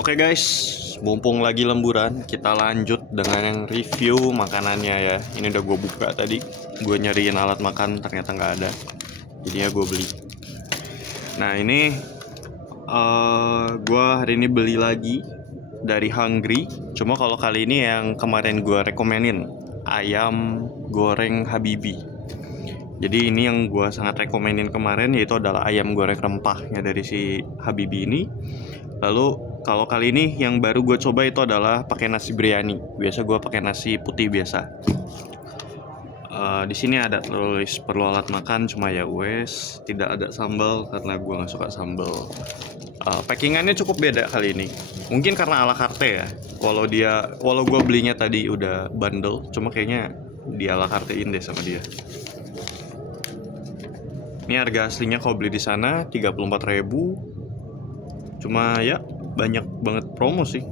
Oke guys, mumpung lagi lemburan, kita lanjut dengan yang review makanannya ya. Ini udah gue buka tadi, gue nyariin alat makan ternyata nggak ada, jadinya gue beli. Nah ini gue hari ini beli lagi dari Hungry. Cuma kalau kali ini yang kemarin gue rekomenin, ayam goreng Habibi. Jadi ini yang gue sangat rekomenin kemarin, yaitu adalah ayam goreng rempahnya dari si Habibi ini. Lalu kalau kali ini yang baru gue coba itu adalah pakai nasi biryani. Biasa gue pakai nasi putih biasa. Di sini ada tulis perlu alat makan, cuma ya wes tidak ada sambal karena gue nggak suka sambal. Packingannya cukup beda kali ini. Mungkin karena ala carte ya. Walau gue belinya tadi udah bundle, cuma kayaknya di ala cartein deh sama dia. Ini harga aslinya kalau beli di sana 34.000. Cuma ya banyak banget promo sih.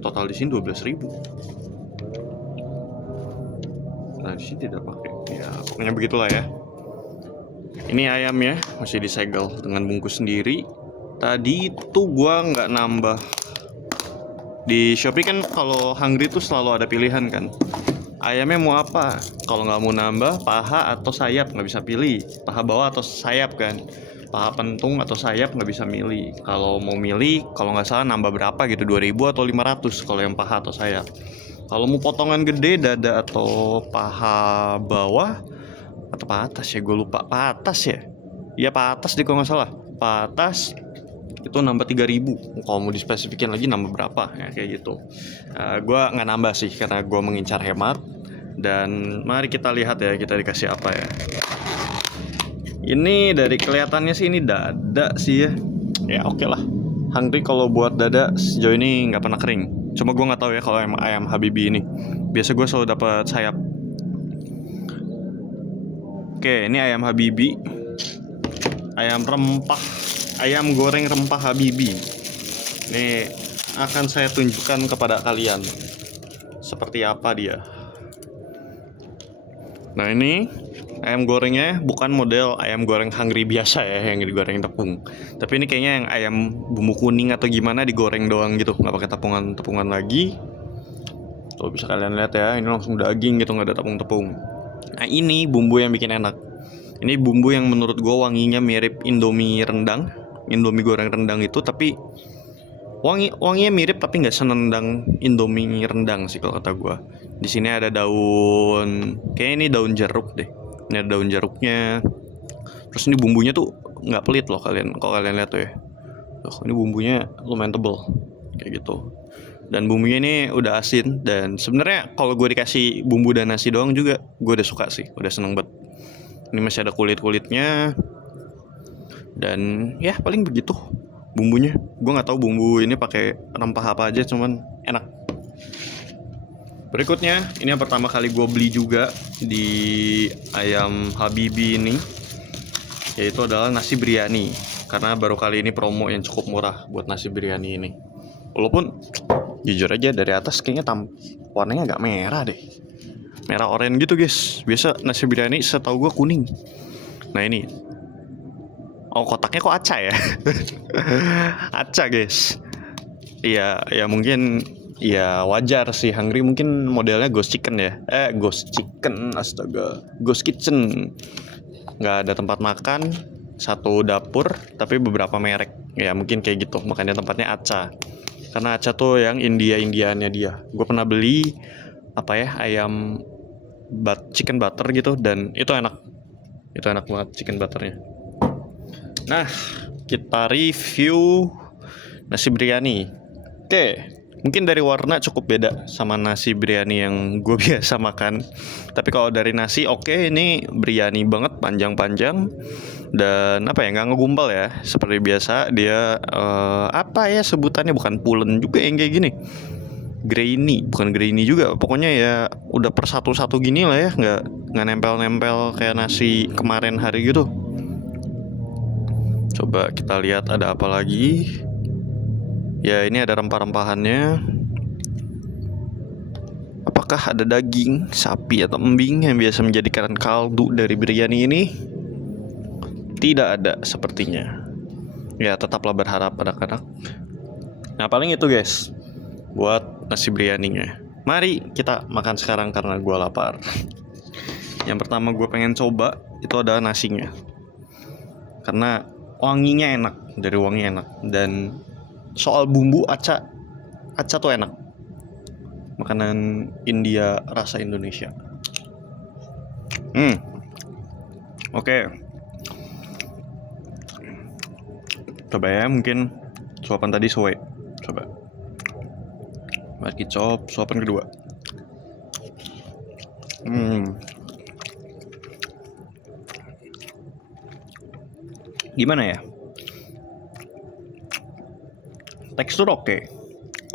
Total di sini 12.000. Nah, di sini tidak pakai. Ya, pokoknya begitulah ya. Ini ayamnya masih disegel dengan bungkus sendiri. Tadi itu gua nggak nambah. Di Shopee kan kalau Hungry tuh selalu ada pilihan kan. Ayamnya mau apa? Kalau nggak mau nambah, paha atau sayap, nggak bisa pilih. Paha bawah atau sayap kan. Paha pentung atau sayap nggak bisa milih. Kalau mau milih, kalau nggak salah nambah berapa gitu, 2.000 atau 500 kalau yang paha atau sayap. Kalau mau potongan gede, dada atau paha bawah atau paha atas ya, gue lupa. Paha atas ya? Iya paha atas deh kalau nggak salah. Paha atas itu nambah 3.000. Kalau mau dispesifikin lagi nambah berapa ya, kayak gitu. Gue nggak nambah sih karena gue mengincar hemat. Dan mari kita lihat ya, kita dikasih apa ya. Ini dari kelihatannya sih ini dada sih ya. Ya oke lah. Hungry kalau buat dada sejauh ini nggak pernah kering. Cuma gue nggak tahu ya kalau emang ayam Habibi ini. Biasa gue selalu dapat sayap. Oke, ini ayam Habibi. Ayam rempah. Ayam goreng rempah Habibi. Ini akan saya tunjukkan kepada kalian seperti apa dia. Nah ini ayam gorengnya bukan model ayam goreng Hungry biasa ya, yang digoreng tepung. Tapi ini kayaknya yang ayam bumbu kuning atau gimana digoreng doang gitu, nggak pakai tepungan lagi. Tuh bisa kalian lihat ya, ini langsung daging gitu, nggak ada tepung-tepung. Nah ini bumbu yang bikin enak. Ini bumbu yang menurut gue wanginya mirip Indomie rendang, Indomie goreng rendang itu, tapi wanginya mirip tapi nggak senendang Indomie rendang sih kalau kata gue. Di sini ada daun, kayak ini daun jeruk deh. Ini ada daun jeruknya. Terus ini bumbunya tuh nggak pelit loh kalau kalian lihat tuh ya. Ini bumbunya lumayan tebel kayak gitu. Dan bumbunya ini udah asin, dan sebenarnya kalau gue dikasih bumbu dan nasi doang juga gue udah suka sih, udah seneng banget. Ini masih ada kulit-kulitnya. Dan ya paling begitu bumbunya. Gue nggak tahu bumbu ini pakai rempah apa aja, cuman enak. Berikutnya, ini yang pertama kali gue beli juga di ayam Habibi ini, yaitu adalah nasi biryani. Karena baru kali ini promo yang cukup murah buat nasi biryani ini. Walaupun jujur aja dari atas kayaknya warnanya agak merah deh, merah oranye gitu guys. Biasa nasi biryani setahu gue kuning. Nah ini, kotaknya kok acak ya? Acak guys. Iya, ya mungkin ya wajar sih, Hungry mungkin modelnya ghost chicken ya. Ghost chicken, astaga, ghost kitchen. Nggak ada tempat makan, satu dapur tapi beberapa merek. Ya mungkin kayak gitu, makanya tempatnya Aca. Karena Aca tuh yang Indiannya dia. Gue pernah beli ayam chicken butter gitu, dan itu enak. Itu enak banget chicken butternya. Nah, kita review nasi biryani. Oke, mungkin dari warna cukup beda sama nasi biryani yang gue biasa makan. Tapi kalau dari nasi, ini biryani banget, panjang-panjang. Dan nggak ngegumpal ya. Seperti biasa, dia sebutannya bukan pulen juga yang kayak gini. Grainy, bukan grainy juga. Pokoknya ya udah per satu-satu gini lah ya. Nggak nempel-nempel kayak nasi kemarin hari gitu. Coba kita lihat ada apa lagi. Ya ini ada rempah-rempahannya. Apakah ada daging sapi atau embing yang biasa menjadikan kaldu dari biryani ini? Tidak ada sepertinya. Ya tetaplah berharap anak-anak. Nah paling itu guys, buat nasi biryaninya. Mari kita makan sekarang karena gue lapar. Yang pertama gue pengen coba itu adalah nasinya, karena wanginya enak, dari wangi enak. Dan soal bumbu aca tuh enak. Makanan India rasa Indonesia. Oke. Coba ya, mungkin suapan tadi sesuai. Coba. Mari kicop suapan kedua. Gimana ya? Tekstur oke.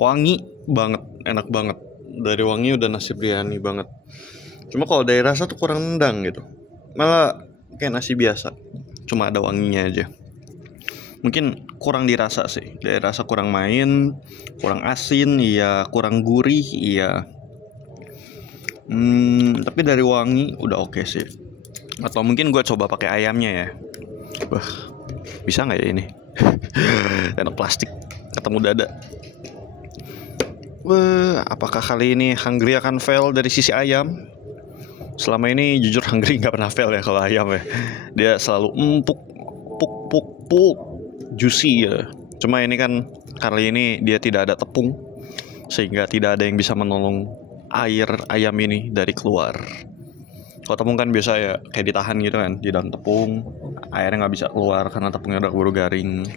Wangi banget, enak banget. Dari wangi udah nasi biryani banget. Cuma kalau dari rasa tuh kurang nendang gitu. Malah kayak nasi biasa, cuma ada wanginya aja. Mungkin kurang dirasa sih. Dari rasa kurang main, kurang asin, iya, kurang gurih, iya. Tapi dari wangi udah oke sih. Atau mungkin gue coba pakai ayamnya ya. Wah, bisa nggak ya ini? Enak plastik, ketemu dada. Wah, apakah kali ini Hungry akan fail dari sisi ayam? Selama ini jujur Hungry nggak pernah fail ya kalau ayam ya. Dia selalu empuk, juicy ya. Cuma ini kan kali ini dia tidak ada tepung, sehingga tidak ada yang bisa menolong air ayam ini dari keluar. Kalau tepung kan biasa ya kayak ditahan gitu kan di dalam tepung, airnya nggak bisa keluar karena tepungnya udah keburu garing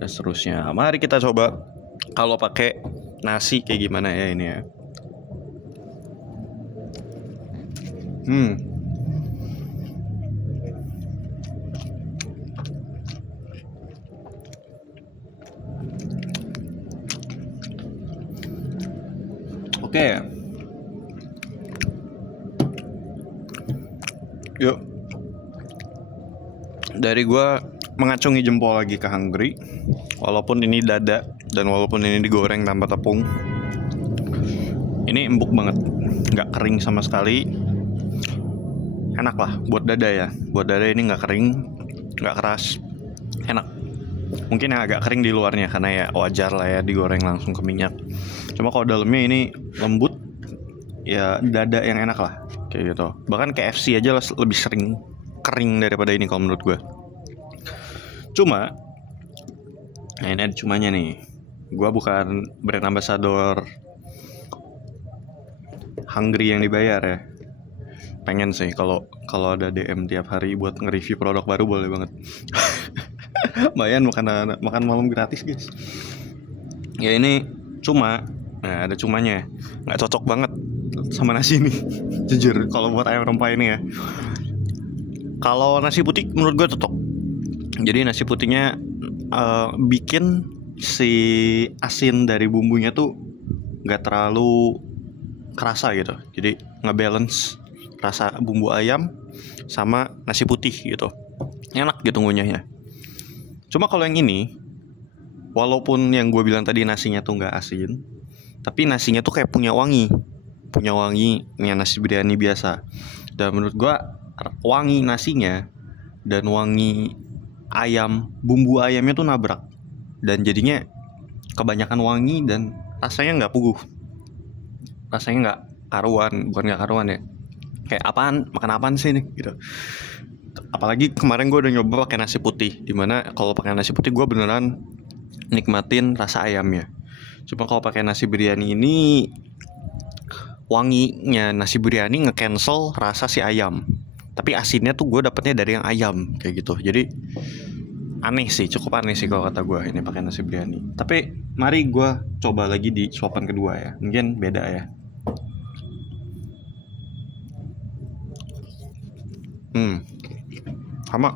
dan seterusnya. Mari kita coba kalau pakai nasi kayak gimana ya ini ya. Oke. Yuk. Dari gua mengacungi jempol lagi ke Hungry. Walaupun ini dada dan walaupun ini digoreng tanpa tepung, ini empuk banget, nggak kering sama sekali. Enak lah buat dada ya. Buat dada ini nggak kering, nggak keras, enak. Mungkin yang agak kering di luarnya karena ya wajar lah ya digoreng langsung ke minyak. Cuma kalau dalamnya ini lembut, ya dada yang enak lah kayak gitu. Bahkan KFC aja lebih sering kering daripada ini kalau menurut gue. Cuma, nah ini ada cumanya nih. Gue bukan brand ambassador Hungry yang dibayar ya. Pengen sih kalau ada DM tiap hari buat nge-review produk baru boleh banget. Lumayan makan malam gratis guys. Ya ini cuma, nah ada cumanya, nggak cocok banget sama nasi ini. Jujur kalau buat ayam rempah ini ya. Kalau nasi putih menurut gue cocok. Jadi nasi putihnya bikin si asin dari bumbunya tuh nggak terlalu kerasa gitu. Jadi ngebalance rasa bumbu ayam sama nasi putih gitu. Enak gitu ngunyahnya. Cuma kalau yang ini, walaupun yang gue bilang tadi nasinya tuh nggak asin, tapi nasinya tuh kayak punya wanginya nasi biryani biasa. Dan menurut gue wangi nasinya dan wangi ayam, bumbu ayamnya tuh nabrak, dan jadinya kebanyakan wangi dan rasanya nggak puguh, rasanya nggak karuan, bukan nggak karuan ya, kayak apaan, makan apaan sih nih gitu. Apalagi kemarin gue udah nyoba pakai nasi putih, dimana kalau pakai nasi putih gue beneran nikmatin rasa ayamnya. Cuma kalau pakai nasi biryani ini, wanginya nasi biryani nge-cancel rasa si ayam, tapi asinnya tuh gue dapetnya dari yang ayam kayak gitu. Jadi aneh sih, cukup aneh sih kalau kata gue ini pakai nasi biryani. Tapi mari gue coba lagi di suapan kedua ya, mungkin beda ya. Sama.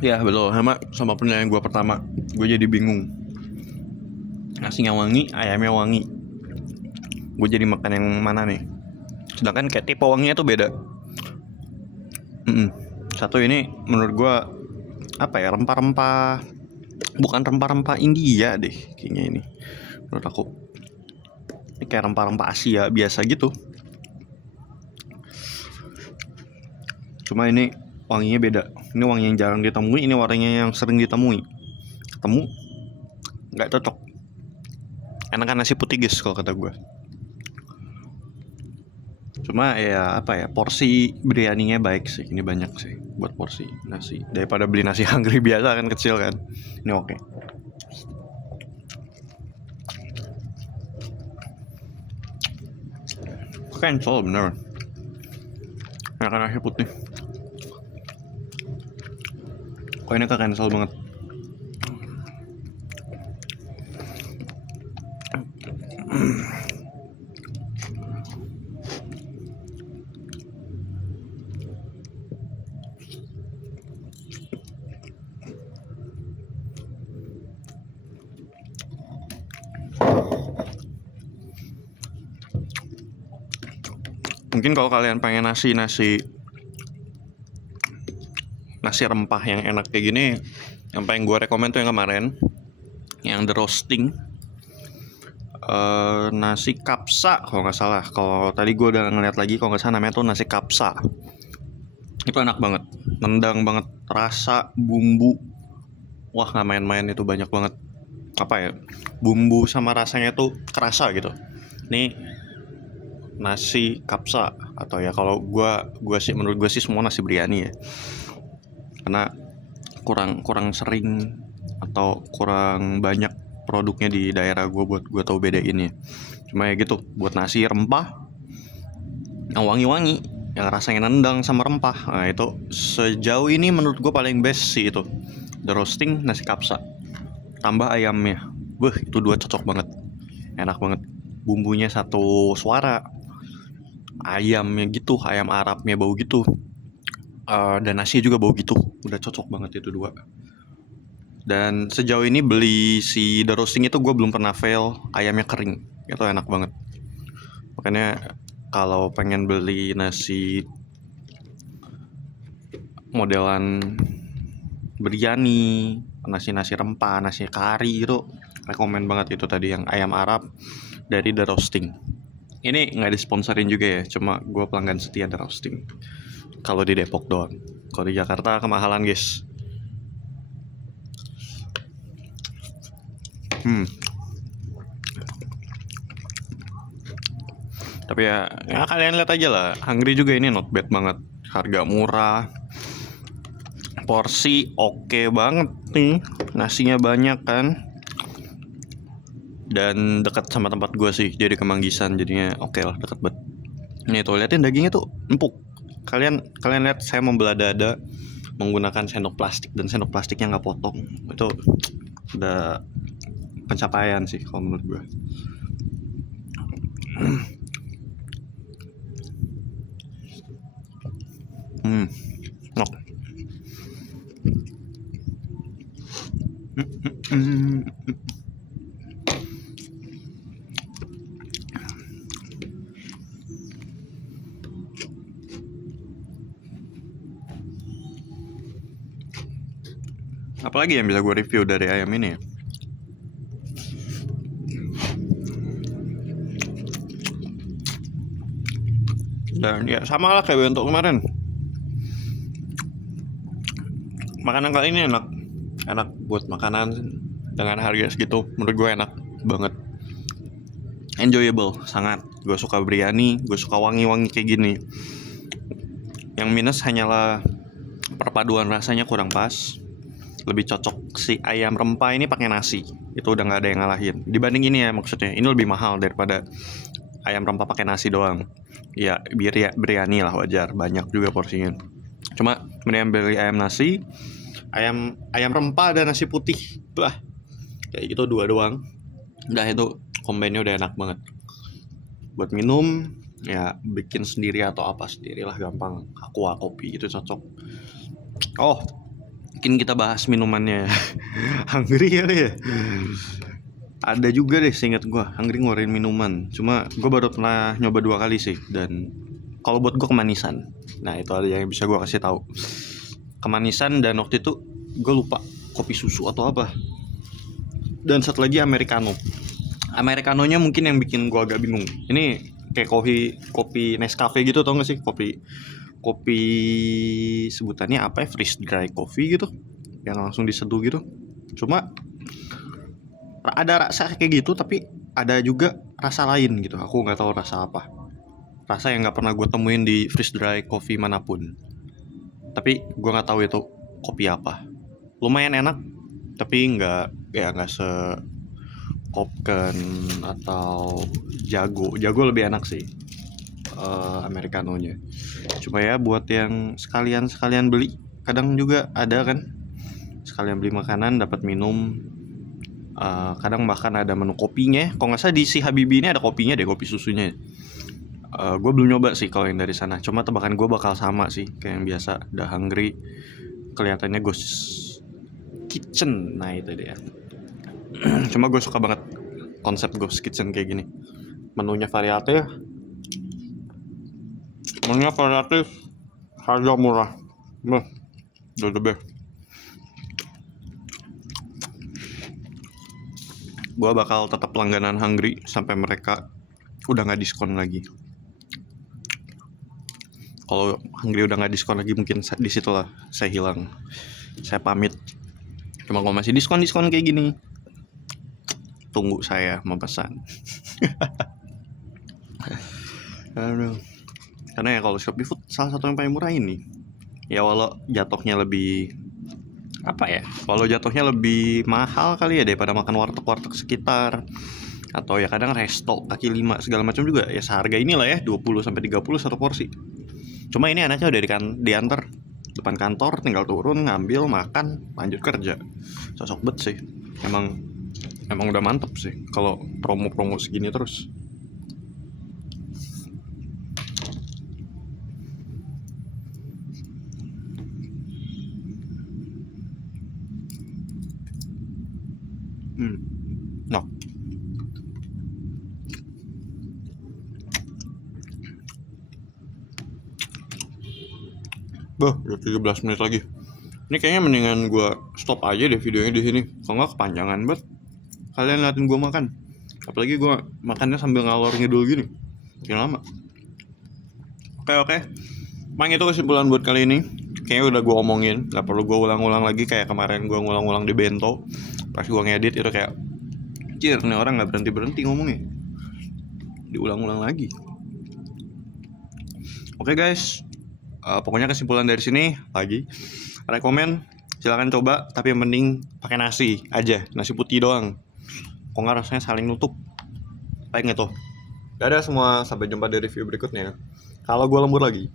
Ya betul, sama penilaian gue pertama. Gue jadi bingung. Nasinya wangi, ayamnya wangi. Gue jadi makan yang mana nih? Sedangkan kayak tipe wanginya tuh beda. Satu ini menurut gue apa ya, rempah-rempah, bukan rempah-rempah India deh kayaknya ini menurut aku. kayak rempah-rempah Asia biasa gitu. Cuma ini wanginya beda. Ini wangi yang jarang ditemui, ini wanginya yang sering ditemui. Ketemu nggak cocok. Enakan nasi putih guys kalau kata gue. Cuma ya apa ya, porsi biryaninya baik sih. Ini banyak sih buat porsi nasi. Daripada beli nasi Hungry biasa kan kecil kan. Ini oke. Cancel bener. Enakan nasi putih. Kok ini cancel banget. Mungkin kalau kalian pengen nasi rempah yang enak kayak gini, yang paling gue rekomen tuh yang kemarin, yang the roasting, nasi kapsa kalau nggak salah. Kalau tadi gue udah ngeliat lagi, kalau nggak salah namanya tuh nasi kapsa. Itu enak banget, nendang banget rasa bumbu. Wah nggak main-main, itu banyak banget apa ya, bumbu sama rasanya tuh kerasa gitu. Ini nasi kapsa, atau ya kalau gue sih, menurut gue sih semua nasi biryani ya, karena kurang sering atau kurang banyak produknya di daerah gue buat gue tahu bedainnya. Cuma ya gitu, buat nasi rempah yang wangi-wangi, yang rasanya nendang sama rempah, nah itu sejauh ini menurut gue paling best sih itu the roasting nasi kapsa. Tambah ayamnya, itu dua cocok banget, enak banget. Bumbunya satu suara, ayamnya gitu, ayam Arabnya bau gitu, dan nasinya juga bau gitu, udah cocok banget itu dua. Dan sejauh ini beli si the roasting itu gue belum pernah fail ayamnya kering, itu enak banget. Makanya kalau pengen beli nasi modelan biryani, nasi rempah, nasi kari, itu rekomen banget itu tadi yang ayam Arab dari the roasting. Ini nggak disponsorin juga ya, cuma gue pelanggan setia the roasting. Kalau di Depok doang, kalau di Jakarta kemahalan guys. Tapi ya kalian lihat aja lah, Hungry juga ini not bad banget, harga murah, porsi oke banget nih, nasinya banyak kan, dan dekat sama tempat gue sih, jadi Kemanggisan, jadinya oke lah, deket banget. Nih tuh liatin dagingnya tuh empuk. Kalian lihat saya membelah dada menggunakan sendok plastik, dan sendok plastiknya nggak potong. Itu udah pencapaian sih kalau menurut gue. Nok. Apalagi yang bisa gue review dari ayam ini ya? Dan ya sama lah kayak bentuk kemarin. Makanan kali ini enak buat makanan dengan harga segitu, menurut gue enak banget, enjoyable sangat. Gue suka biryani, gue suka wangi-wangi kayak gini. Yang minus hanyalah perpaduan rasanya kurang pas. Lebih cocok si ayam rempah ini pakai nasi, itu udah nggak ada yang ngalahin. Dibanding ini ya, maksudnya ini lebih mahal daripada ayam rempah pakai nasi doang. Ya biryani lah, wajar, banyak juga porsinya. Cuma mendingan beli ayam nasi, ayam rempah dan nasi putih, bah kayak gitu dua doang. Udah itu combine-nya udah enak banget. Buat minum ya bikin sendiri atau apa sendirilah, gampang. Aqua kopi itu cocok. Oh, mungkin kita bahas minumannya. Hungry kali ya. Ada juga deh seingat gue, Hungry ngeluarin minuman. Cuma gue baru pernah nyoba 2 kali sih, dan kalau buat gue kemanisan. Nah itu ada yang bisa gue kasih tahu. Kemanisan, dan waktu itu gue lupa kopi susu atau apa. Dan satu lagi americano. Americanonya mungkin yang bikin gue agak bingung. Ini kayak kopi Nescafe gitu, tau gak sih? Kopi sebutannya apa ya? Freeze dry coffee gitu, yang langsung diseduh gitu. Cuma ada rasa kayak gitu, tapi ada juga rasa lain gitu. Aku nggak tahu rasa apa. Rasa yang nggak pernah gue temuin di freeze dry coffee manapun. Tapi gue nggak tahu itu kopi apa. Lumayan enak, tapi nggak se Kopken atau Jago lebih enak sih Americanonya. Cuma ya buat yang sekalian beli, kadang juga ada kan, sekalian beli makanan dapat minum. Kadang bahkan ada menu kopinya. Kalau nggak salah di si Habibie ini ada kopinya deh, kopi susunya. Gue belum nyoba sih kalau yang dari sana. Cuma tebakan gue bakal sama sih kayak yang biasa. The Hungry, kelihatannya Ghost Kitchen. Nah itu dia. Cuma gue suka banget konsep Ghost Kitchen kayak gini. Menunya variatif, harga murah. The best. Gue bakal tetap langganan Hungry sampai mereka udah nggak diskon lagi. Kalau Hungry udah nggak diskon lagi, mungkin disitulah saya hilang. Saya pamit. Cuma kalau masih diskon kayak gini, tunggu saya memesan. Aduh. Karena ya kalau Shopee Food salah satu yang paling murah ini. Ya walau jatuhnya lebih walau jatuhnya lebih mahal kali ya daripada makan warteg sekitar, atau ya kadang resto kaki lima segala macam juga ya seharga inilah ya, 20-30 satu porsi. Cuma ini anaknya udah diantar depan kantor, tinggal turun ngambil makan lanjut kerja. Sosok bet sih. Emang udah mantep sih kalau promo segini terus. No. Udah 17 menit lagi. Ini kayaknya mendingan gue stop aja deh videonya di sini. Kalau nggak kepanjangan banget kalian liatin gue makan. Apalagi gue makannya sambil ngalor ngidul gini, makin lama. Oke. Mang itu kesimpulan buat kali ini. Kayaknya udah gue omongin, nggak perlu gue ulang-ulang lagi kayak kemarin gue ngulang-ulang di bento. Pas gue ngedit itu kayak, anjir nih orang nggak berhenti ngomongnya, diulang-ulang lagi. Oke guys, pokoknya kesimpulan dari sini lagi, rekomen silakan coba, tapi yang penting pakai nasi aja, nasi putih doang. Kok nggak rasanya saling nutup. Baik gitu. Dadah semua, sampai jumpa di review berikutnya. Kalau gue lembur lagi.